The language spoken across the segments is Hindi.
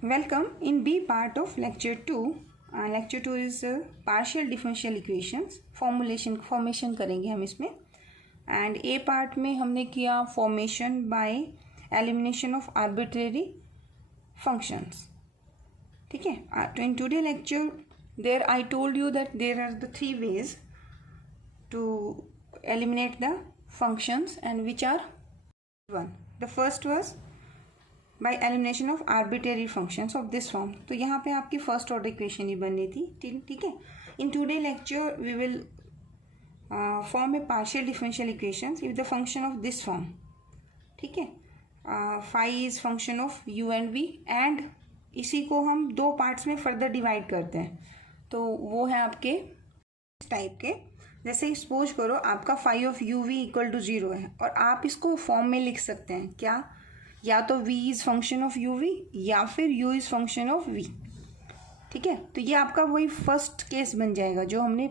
Welcome in B part of lecture 2. Lecture 2 is partial differential equations. Formation करेंगे हम इसमें. And A part में हमने किया formation by elimination of arbitrary functions. ठीक है. In today lecture there I told you that there are the three ways to eliminate the functions, and which are one. The first was by elimination of arbitrary functions of this form. तो यहाँ पे आपकी फर्स्ट ऑर्डर इक्वेशन ही बननी थी. ठीक है. In today lecture we will form a partial differential equations if the function of this form. ठीक है. Phi is function of u and v, and इसी को हम दो पार्ट्स में फर्दर डिवाइड करते हैं. तो वो है आपके टाइप के. जैसे सपोज करो आपका phi of u v equal to 0 है, और आप इसको फॉर्म में लिख सकते हैं क्या, या तो v is function of u v या फिर u is function of v. ठीक है. तो ये आपका वही फर्स्ट केस बन जाएगा जो हमने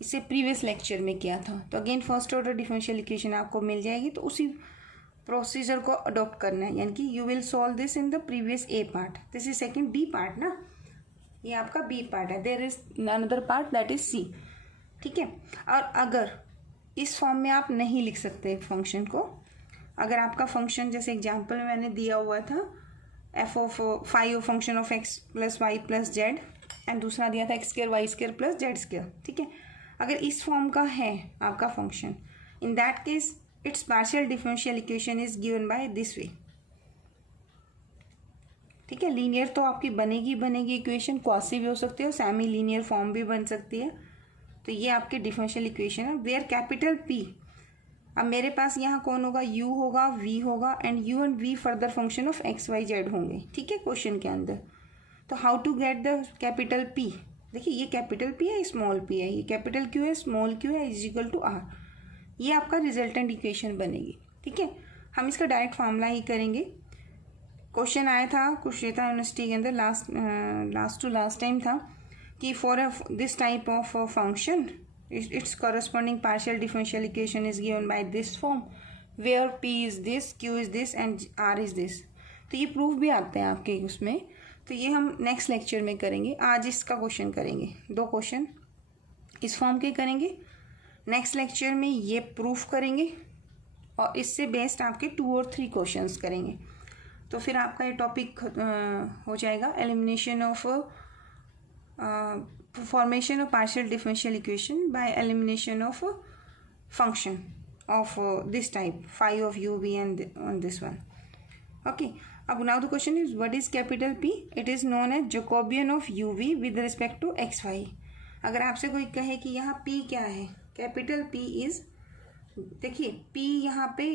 इससे प्रीवियस लेक्चर में किया था. तो again first order differential equation आपको मिल जाएगी, तो उसी प्रोसीजर को अडॉप्ट करना है, यानी कि you will solve this in the previous a part. This is second b part ना, ये आपका बी पार्ट है. There is another part that is c. ठीक है. और अगर इस फॉर्म में आप नहीं लिख सकते फंक्शन को, अगर आपका फंक्शन जैसे एग्जांपल में मैंने दिया हुआ था f of phi of function of x plus y plus z, and दूसरा दिया था x square y square plus z square. ठीक है. अगर इस फॉर्म का है आपका function, in that case it's partial differential equation is given by this way. ठीक है. लीनियर तो आपकी बनेगी इक्वेशन, क्वासी भी हो सकती है और सेमी लीनियर फॉर्म भी बन सकती है. तो ये आपके डिफरेंशियल इक्वेशन है वेयर कैपिटल पी. अब मेरे पास यहाँ कौन होगा, u होगा, v होगा, and u and v further function of x y z होंगे. ठीक है. क्वेश्चन के अंदर तो how to get the capital p. देखिए ये कैपिटल p है, स्मॉल p है, ये कैपिटल q है, स्मॉल q है, इज इक्वल टू r. ये आपका रिजल्टेंट इक्वेशन बनेगी. ठीक है. हम इसका डायरेक्ट फार्मूला ही करेंगे. क्वेश्चन आया था कुरुक्षेत्र यूनिवर्सिटी के अंदर लास्ट टू लास्ट टाइम था कि for this type of function its corresponding partial differential equation is given by this form where p is this, q is this and r is this. तो ये प्रूफ भी आते हैं आपके उसमें. तो ये हम नेक्स्ट लेक्चर में करेंगे. आज इसका क्वेश्चन करेंगे, दो क्वेश्चन इस फॉर्म के करेंगे. नेक्स्ट लेक्चर में ये प्रूफ करेंगे, और इससे बेस्ड आपके 2 और 3 क्वेश्चंस करेंगे. तो फिर आपका ये टॉपिक हो जाएगा elimination of formation of partial differential equation by elimination of a function of this type phi of u v and on this one. Okay. Now the question is, what is capital P? It is known as Jacobian of u v with respect to x y. अगर आपसे कोई कहे कि यहाँ P क्या है, कैपिटल P इज, देखिए P यहाँ पे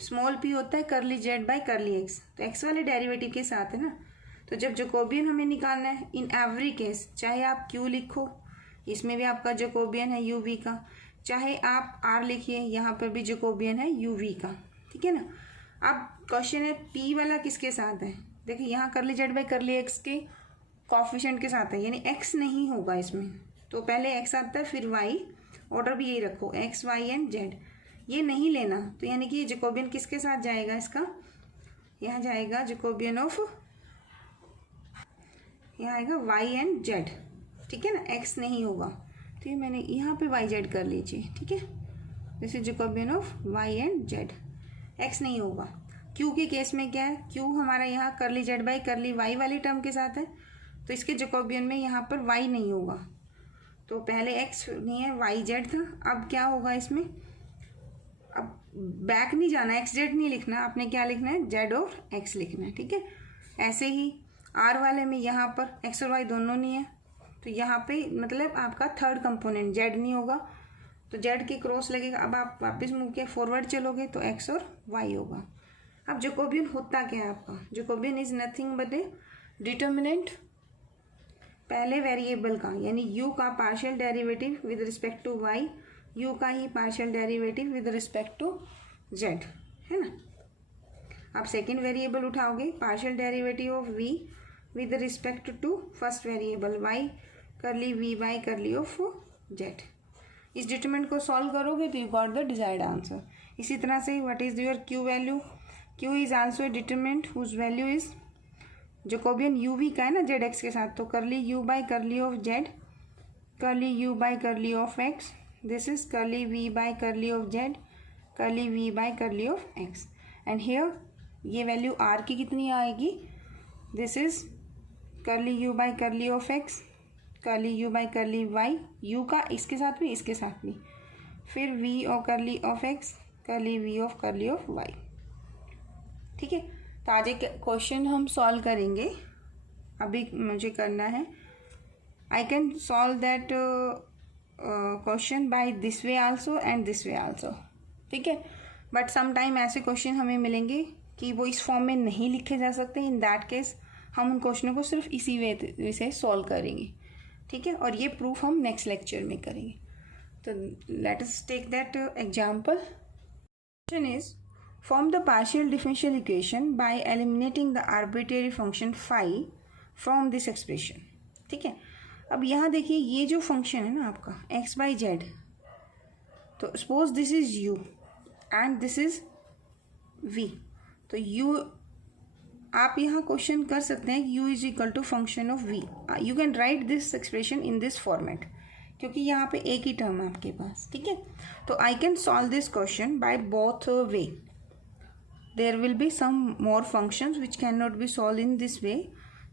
स्मॉल p होता है करली z बाई करली x, तो x वाले डेरिवेटिव के साथ है ना. तो जब जैकोबियन हमें निकालना है, इन एवरी केस, चाहे आप q लिखो, इसमें भी आपका जैकोबियन है u v का, चाहे आप r लिखिए, यहाँ पर भी जैकोबियन है u v का. ठीक है ना. अब क्वेश्चन है p वाला किसके साथ है. देखिए यहाँ करली जेड बाई करली एक्स के कॉफिशिएंट के साथ है, यानी x नहीं होगा इसमें. तो पहले x आता है फिर y, ऑर्डर भी यही रखो x y एंड z. ये नहीं लेना, तो यानी कि ये जैकोबियन किसके साथ जाएगा, इसका यहाँ जाएगा जैकोबियन ऑफ, यहाँ आएगा y एंड z. ठीक है ना. x नहीं होगा, तो ये मैंने यहाँ पे y z कर लीजिए. ठीक है. This is Jacobian of y and z. x नहीं होगा. q के केस में क्या है, q हमारा यहाँ करली z बाई करली y वाली टर्म के साथ है, तो इसके जैकोबियन में यहाँ पर y नहीं होगा. तो पहले x नहीं है, y z था. अब क्या होगा इसमें, अब बैक नहीं जाना, x z नहीं लिखना, आपने क्या लिखना है, z और x लिखना है. ठीक है. ऐसे ही आर वाले में यहाँ पर एक्स और वाई दोनों नहीं है, तो यहाँ पे मतलब आपका थर्ड कंपोनेंट जेड नहीं होगा, तो जेड के क्रॉस लगेगा. अब आप वापस मूव के फॉरवर्ड चलोगे तो एक्स और वाई होगा. अब जैकोबियन होता क्या है आपका, Jacobian is nothing but a determinant पहले वेरिएबल का, यानी यू का partial derivative with respect to Y, U का ही partial derivative with respect to Z, है ना. आप सेकेंड वेरिएबल उठाओगे, partial derivative of V with respect to first variable y करली v by curly of z. इस डिटरमिनेंट को सॉल्व करोगे तो you got the desired answer. इसी तरह से what is your q value, q is also a determinant whose value is Jacobian U V का है ना जेड एक्स के साथ, तो curly U by curly of Z, curly U by curly of X, this is curly V by curly of Z, curly V by curly of x. And here ये वैल्यू आर की कितनी आएगी, this is curly U by curly of X, curly U by curly Y, U का इसके साथ भी इसके साथ भी, फिर वी और करली ऑफ एक्स, करली वी ऑफ करली ऑफ वाई। ठीक है, तो आज एक क्वेश्चन हम सॉल्व करेंगे, अभी मुझे करना है। आई can solve that question by this way also and this way also. ठीक है, बट सम टाइम ऐसे क्वेश्चन हमें मिलेंगे कि वो इस फॉर्म में नहीं लिखे जा सकते। इन दैट केस हम उन क्वेश्चनों को सिर्फ इसी वे से सॉल्व करेंगे। ठीक है, और ये प्रूफ हम नेक्स्ट लेक्चर में करेंगे। तो let us take that example. Question is form the partial differential equation by eliminating the arbitrary function phi from this expression. ठीक है, अब यहाँ देखिए ये जो फंक्शन है ना आपका एक्स बाई जेड, तो suppose this is u and this is v, तो यू आप यहाँ क्वेश्चन कर सकते हैं u is equal to function of v. You can write this expression in this format, क्योंकि यहाँ पे एक ही टर्म है आपके पास। ठीक है, तो I can solve this question by both way. There will be some more functions which can not be solve in this way,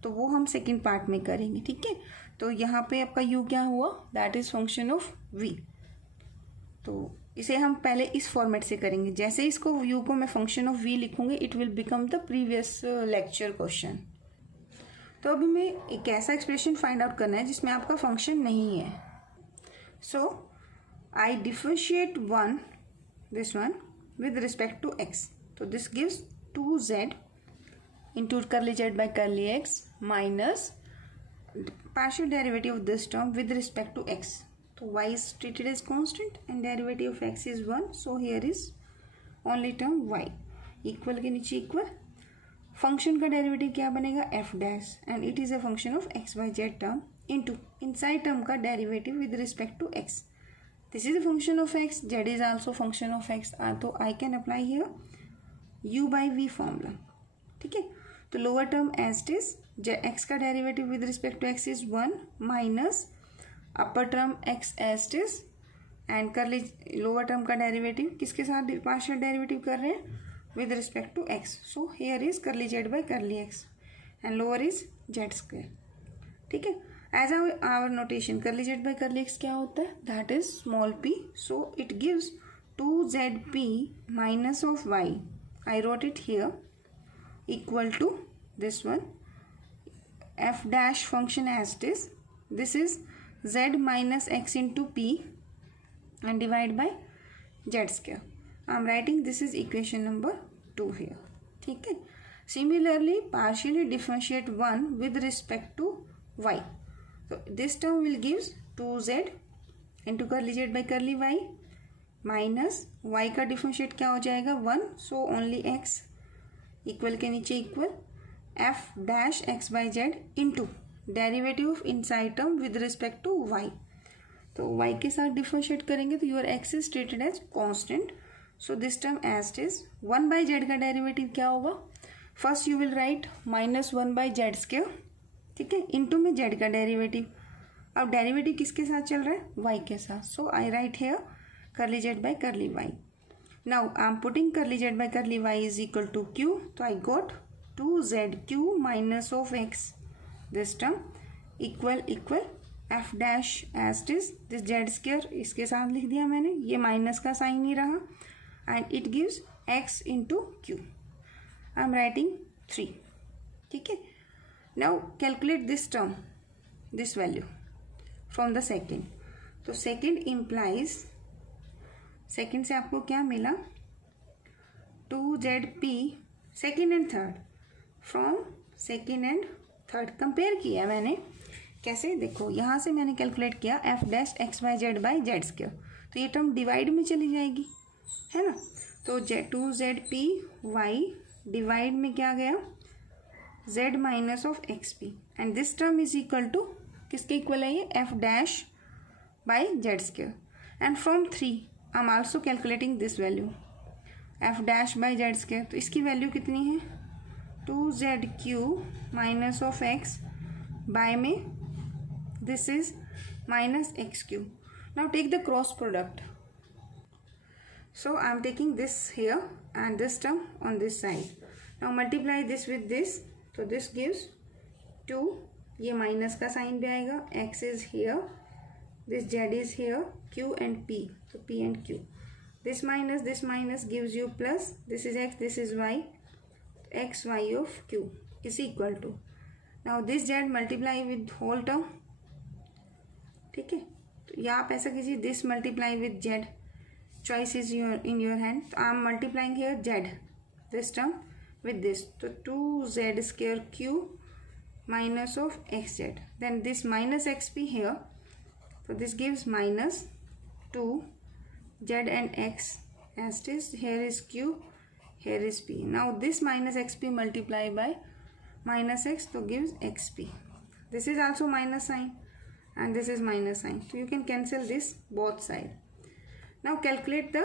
तो वो हम सेकेंड पार्ट में करेंगे। ठीक है, तो यहाँ पे आपका u क्या हुआ, that is function of v। तो इसे हम पहले इस फॉर्मेट से करेंगे। जैसे इसको u को मैं फंक्शन ऑफ v लिखूंगी, it will become the previous lecture question. तो अभी मैं एक ऐसा एक्सप्रेशन फाइंड आउट करना है जिसमें आपका फंक्शन नहीं है। So I differentiate this one with respect to x, तो this gives 2z into curly z by curly x minus partial derivative of this term with respect to x. So y is treated as constant and derivative of x is 1. So here is only term y. Equal के नीचे equal. Function का derivative क्या बनेगा f dash and it is a function of x by z term into inside term का derivative with respect to x. This is a function of x. z is also function of x. तो I can apply here u by v formula. ठीक है, तो lower term as it is X का derivative with respect to X is 1 minus upper term X as it is and कर लीजिए लोअर टर्म का डेरिवेटिव किसके साथ पार्शियल डेरिवेटिव कर रहे हैं with respect to x. So here is curly Z by curly x and lower is z square. ठीक है, as our notation curly Z by curly x क्या होता है, that is small p. So it gives 2zp minus of y, I wrote it here, equal to this one f dash function as it is, this is z minus x into p and divide by z square. I am writing this is equation number 2 here. ठीक है, similarly partially differentiate 1 with respect to y, so this term will gives 2z into curly z by curly y minus y का differentiate क्या हो जाएगा 1, so only x इक्वल के नीचे equal f dash x by z into derivative of inside term with respect to y. तो वाई के साथ डिफरेंशिएट करेंगे तो your x is treated as constant, so this term as it is 1 by z का डेरिवेटिव क्या होगा, first you will write -1 by z square. ठीक है, इंटू में जेड का डेरिवेटिव। अब डेरिवेटिव किसके साथ चल रहा है, वाई के साथ, so I write here curly Z by curly Y. Now I am putting curly z by curly y is equal to q. So I got 2zq minus of x. This term equal f dash as it is. This z square इसके साथ लिख दिया मैंने, ये माइनस का साइन नहीं रहा, and it gives x into q. I am writing 3. ठीक है. Now calculate this term, this value from the second. तो second implies सेकेंड से आपको क्या मिला 2zp second and third, from second and third compare किया मैंने। कैसे, देखो यहाँ से मैंने कैलकुलेट किया F dash x by Z by z square, तो ये टर्म डिवाइड में चली जाएगी, है ना। तो 2zp वाई डिवाइड में क्या गया z minus of x p and this term is equal to किसके इक्वल है ये f dash by z square and from 3 I am also calculating this value f dash by z square, तो इसकी वैल्यू कितनी है 2zq minus of x by में this is minus xq. Now take the cross product. So I am taking this here and this term on this side. Now multiply this with this. So this gives 2. ये माइनस का साइन भी आएगा. x is here, this z is here, q and p. So p and q. This minus gives you plus. This is x, this is y. x y of q is equal to. Now this z multiply with whole term. ठीक है, तो या आप ऐसा कीजिए, this multiply with Z, choice is in your hand. तो I am multiplying here Z, this term with this. तो 2z² Q minus of x Z, then this minus X P here. So this gives minus 2 z and x as it is. Here is q, here is p. Now this minus xp multiply by minus x, so gives xp. This is also minus sign and this is minus sign, so you can cancel this both side. Now calculate the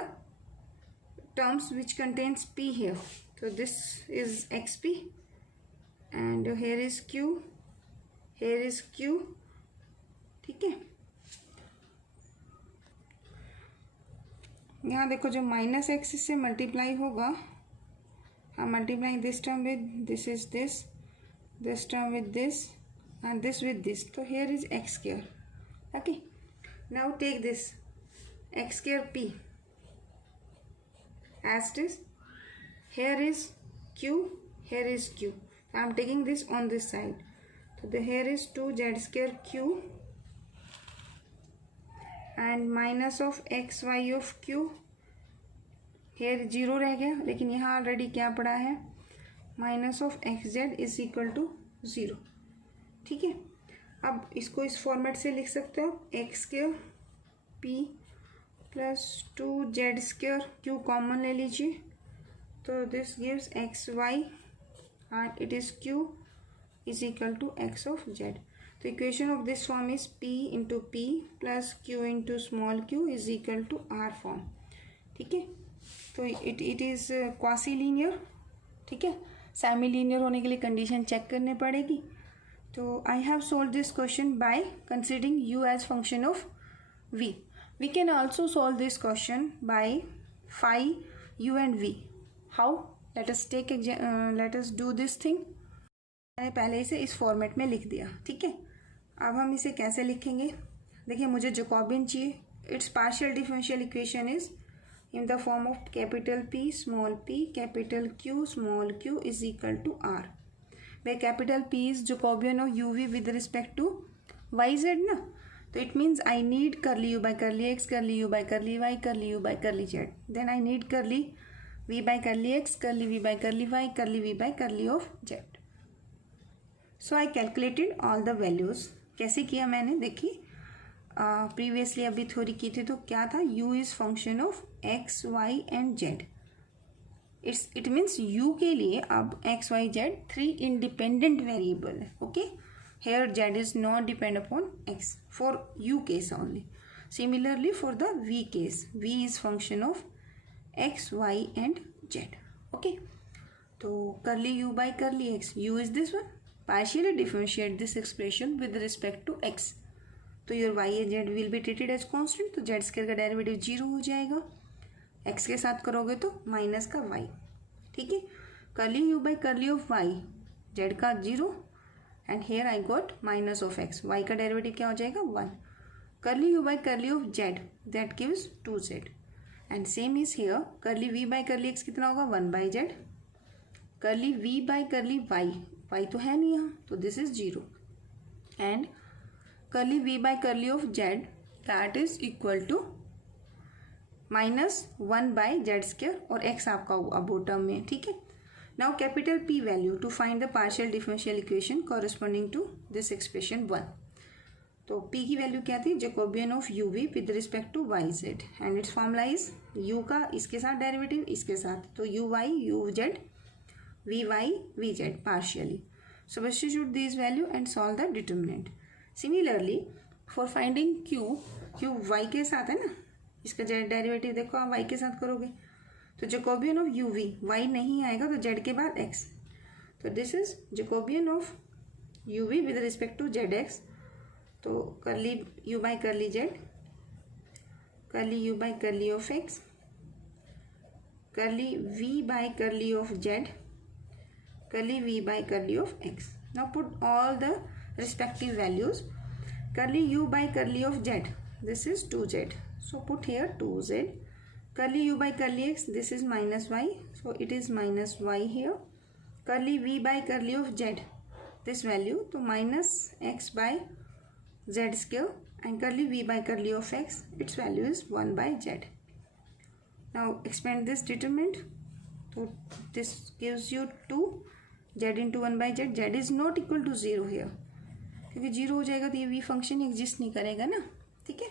terms which contains p here. So this is xp and here is q, here is q. ठीक है, यहाँ देखो जो माइनस एक्स से मल्टीप्लाई होगा, हम multiplying this term with this is this term with this and this with this. So here is x square. Okay, now take this x square p as it is. Here is q, here is q. I am taking this on this side. So here is 2z² q and minus of x y of q. Here 0 रह गया, लेकिन यहाँ ऑलरेडी क्या पड़ा है, minus of x z is equal to 0. ठीक है, अब इसको इस फॉर्मेट से लिख सकते हो, x² p plus 2z² q common ले लीजिए. तो this gives x y and it is q is equal to x of z. तो equation of this form is p into p plus q into small q is equal to r form. ठीक है, तो इट इज क्वासी लीनियर. ठीक है, सेमी लीनियर होने के लिए कंडीशन चेक करनी पड़ेगी. So I have solved this question by considering u as function of v. We can also solve this question by phi u and v. How? Let us do this thing. मैंने पहले इसे इस फॉर्मेट में लिख दिया. ठीक है, अब हम इसे कैसे लिखेंगे. देखिए, मुझे जैकोबियन चाहिए. It's partial differential equation is in the form of capital P small p capital Q small q is equal to r. where capital P is Jacobian of uv with respect to yz ना, तो it means I need curly u by curly x, curly u by curly y, curly u by curly z. Then I need curly v by curly x, curly v by curly y, curly v by curly of z. So I calculated all the values. कैसे किया मैंने, देखिए प्रीवियसली अभी थ्योरी की थी, तो क्या था, u is function of x y and z. It means u के लिए अब x y z 3 independent variable है. Okay, here z is not depend upon x for u case only. Similarly for the v case, v is function of x y and z. Okay, तो curly u by curly x, u is this one. Partially differentiate this expression with respect to x. तो your y and z will be treated as constant. तो z स्क्वायर का डेरिवेटिव 0 हो जाएगा. x के साथ करोगे तो माइनस का y. ठीक है, curly u by curly of y, z का 0 and here I got minus of x. y का डेरिवेटिव क्या हो जाएगा, 1. Curly u by curly of z, that gives 2z. And same is here, curly v by curly x कितना होगा, 1 by z. Curly v by curly y तो है नहीं यहाँ, तो this is 0. And curly v by curly of z, that is equal to -1 by z square, और x आपका अबो टर्म में. ठीक है, now capital P value to find the partial differential equation corresponding to this expression 1. तो P की वैल्यू क्या थी, Jacobian of u v with respect to y z, and its formula is u का इसके साथ डेरिवेटिव इसके साथ, तो u y u z v y v z partially. Substitute these value and solve the determinant. Similarly, for finding q y के साथ है ना, इसका डेरिवेटिव देखो आप y के साथ करोगे, तो Jacobian of u v, y नहीं आएगा तो z के बाद x. तो this is Jacobian of u v with respect to z x. तो curly u by curly z, curly u by curly of x, curly v by curly of z, curly v by curly of x. Now put all the respective values. Curly u by curly of z, this is 2z, so put here 2z. Curly u by curly x, this is minus y, so it is minus y here. Curly v by curly of z, this value, so minus x by z square, and curly v by curly of x, its value is 1 by z. Now expand this determinant, so this gives you 2 z into 1 by z. z is not equal to 0 here, क्योंकि 0 हो जाएगा तो ये v फंक्शन एग्जिस्ट नहीं करेगा ना. ठीक है.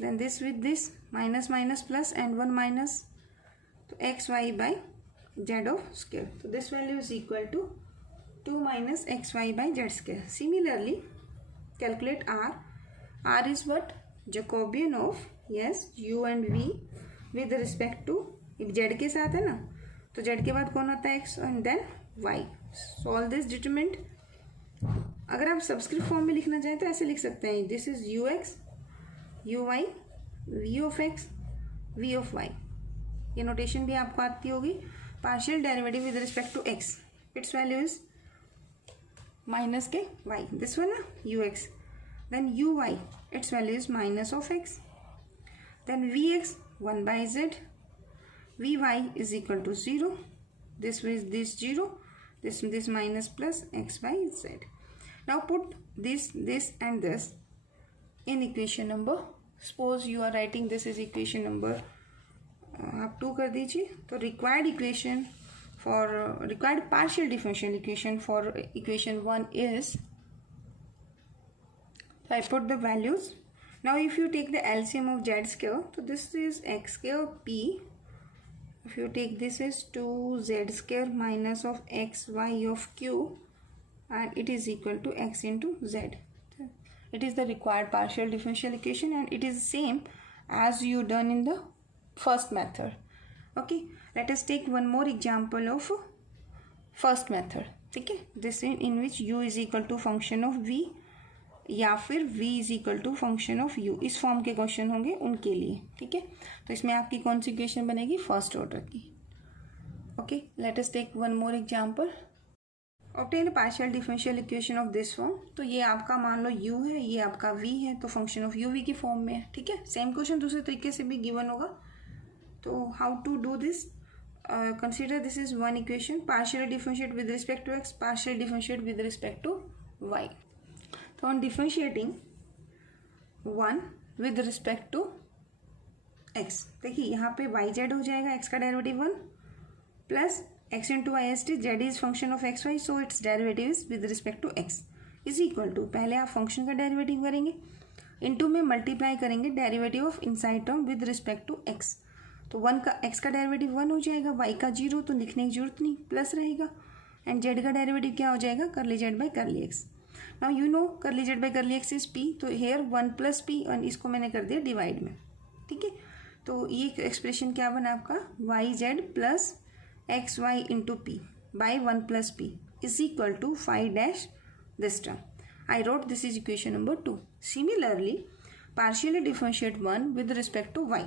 Then this with this minus minus plus and 1 minus, तो x y by z of square. तो this value is equal to 2 minus x y by z square. Similarly calculate r. R is what? Jacobian of yes u and v with respect to, एक जेड के साथ है ना, तो जेड के बाद कौन होता है? X and then y. Solve this determinant. अगर आप सब्सक्रिप्ट फॉर्म में लिखना चाहें तो ऐसे लिख सकते हैं, this is u x u y v of x v of y. ये नोटेशन भी आपको आती होगी. Partial derivative with respect to x, its value is minus के वाई, दिस वन ना u x. Then u y, its value is minus of x. Then v x 1 by z, vy is equal to 0, this is this 0, this minus plus x by z. Now put this and this in equation number. Suppose you are writing this is equation number, आप 2 कर दीजिए. तो required equation for required partial differential equation for equation 1 is, so I put the values. Now if you take the LCM of z square, so this is x square p. If you take this is 2z square minus of xy of q, and it is equal to x into z. It is the required partial differential equation, and it is same as you done in the first method. Okay, let us take one more example of first method. ठीक है, this in which u is equal to function of v या फिर v is equal to function of u. इस फॉर्म के क्वेश्चन होंगे उनके लिए. ठीक है, तो इसमें आपकी कौन सी इक्वेशन बनेगी? फर्स्ट ऑर्डर की. Okay, let us take one more example. Obtain partial differential equation of this form. तो ये आपका मान लो u है, ये आपका v है, तो फंक्शन ऑफ u v की फॉर्म में है. ठीक है, सेम क्वेश्चन दूसरे तरीके से भी गिवन होगा. तो how to do this? Consider this is one equation. Partial differentiate with respect to x, partial differentiate with respect to y. So on differentiating 1 with respect to x, देखिए यहाँ पे y z हो जाएगा, x का derivative 1 plus x into y s t, z is function of x y, so its derivative is with respect to x is equal to, पहले आप फंक्शन का डेरिवेटिव करेंगे, इंटू में मल्टीप्लाई करेंगे derivative of inside term with respect to x. तो 1 का x का डेरिवेटिव 1 हो जाएगा, y का 0 तो लिखने की जरूरत नहीं, प्लस रहेगा, एंड z का डेरिवेटिव क्या हो जाएगा? Curly z by curly x. Now you know curly z by curly x is p, तो हेयर 1 प्लस पी, और इसको मैंने कर दिया डिवाइड में. ठीक है, तो ये एक्सप्रेशन क्या बना आपका? Y z plus x y into p by 1 plus p is equal to 5 dash this term. I wrote this is equation number 2. Similarly partially differentiate 1 with respect to y.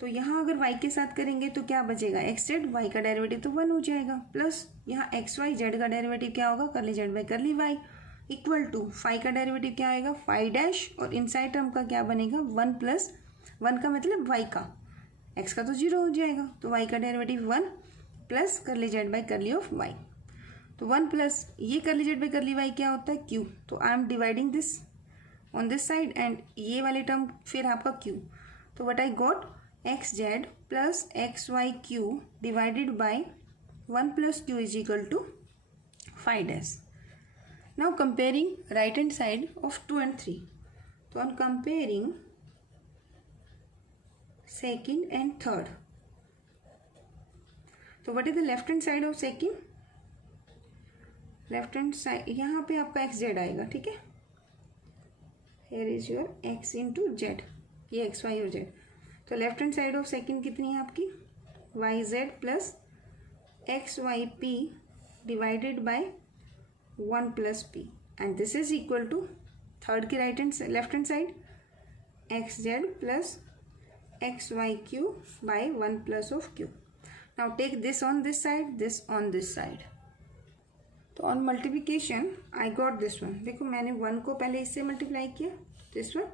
तो यहाँ अगर y के साथ करेंगे तो क्या बचेगा? एक्स जेड, वाई का डेरिवेटिव तो 1 हो जाएगा, प्लस यहाँ एक्स वाई, जेड का डेरिवेटिव क्या होगा? Curly z by curly y equal to 5 का डेरिवेटिव क्या आएगा? 5 डैश, और इनसाइड टर्म का क्या बनेगा? 1 प्लस 1 का मतलब y का, x का तो 0 हो जाएगा, तो y का derivative 1 plus curly z by curly of y. तो 1 प्लस ये curly z by curly y क्या होता है? q. तो I am dividing this on this side, and ये वाले टर्म फिर आपका q. तो what I got? X z plus x y q divided by 1 plus q is equal to 5 dash. Now comparing right hand side of 2 and 3. तो on comparing second and third, तो what is the left hand side of second? Left hand side यहाँ पे आपका एक्स जेड आएगा. ठीक है, here is your x into z, ये एक्स वाई और जेड. तो left hand side of second कितनी है आपकी? Y z plus x y p divided by 1 plus p, and this is equal to third की left hand side xz plus xyq by 1 plus of q. Now take this on this side, this on this side. तो on multiplication I got this one. देखो मैंने 1 को पहले इससे मल्टीप्लाई किया, दिस वन,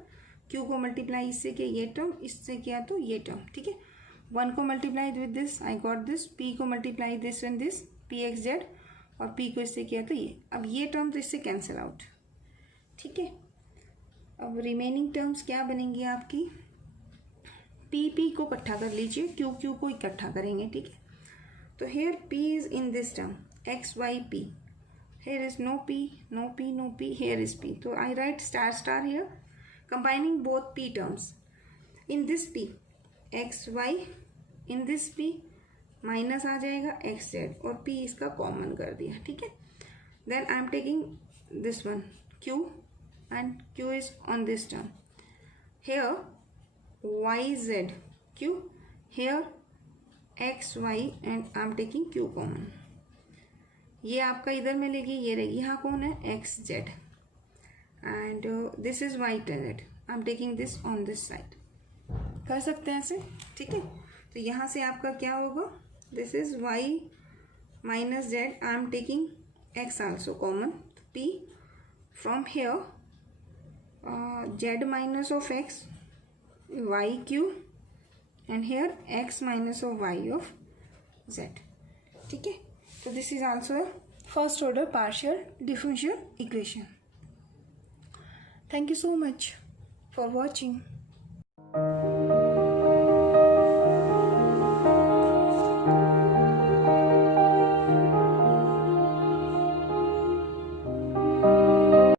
q को मल्टीप्लाई इससे किया ये टर्म, इससे किया तो ये टर्म. ठीक है, 1 को multiply with this, I got this. p को multiply this and this, pxz, और p को इससे किया तो ये. अब ये टर्म तो इससे कैंसिल आउट. ठीक है, अब रिमेनिंग टर्म्स क्या बनेंगी आपकी, p को इकट्ठा कर लीजिए, q को इकट्ठा करेंगे. ठीक है, तो here p is in this term xyp. Here is no p, no p, no p, here is p. So I write star star here, combining both p terms. In this p, xy, in this p, minus आ जाएगा xz, और p इसका कॉमन कर दिया. ठीक है, then I am taking this one q, and q is on this term. Here yz q, here xy, and I am taking q common. ये आपका इधर मिलेगी, ये रहेगी. यहाँ कौन है, x z, and this is y z. I am taking this on this side. कर सकते हैं ऐसे. ठीक है, तो यहाँ से आपका क्या होगा, this is y minus z. I am taking x also common. P from here z minus of x y q, and here x minus of y of z. ठीक है, so this is also a first order partial differential equation. Thank you so much for watching.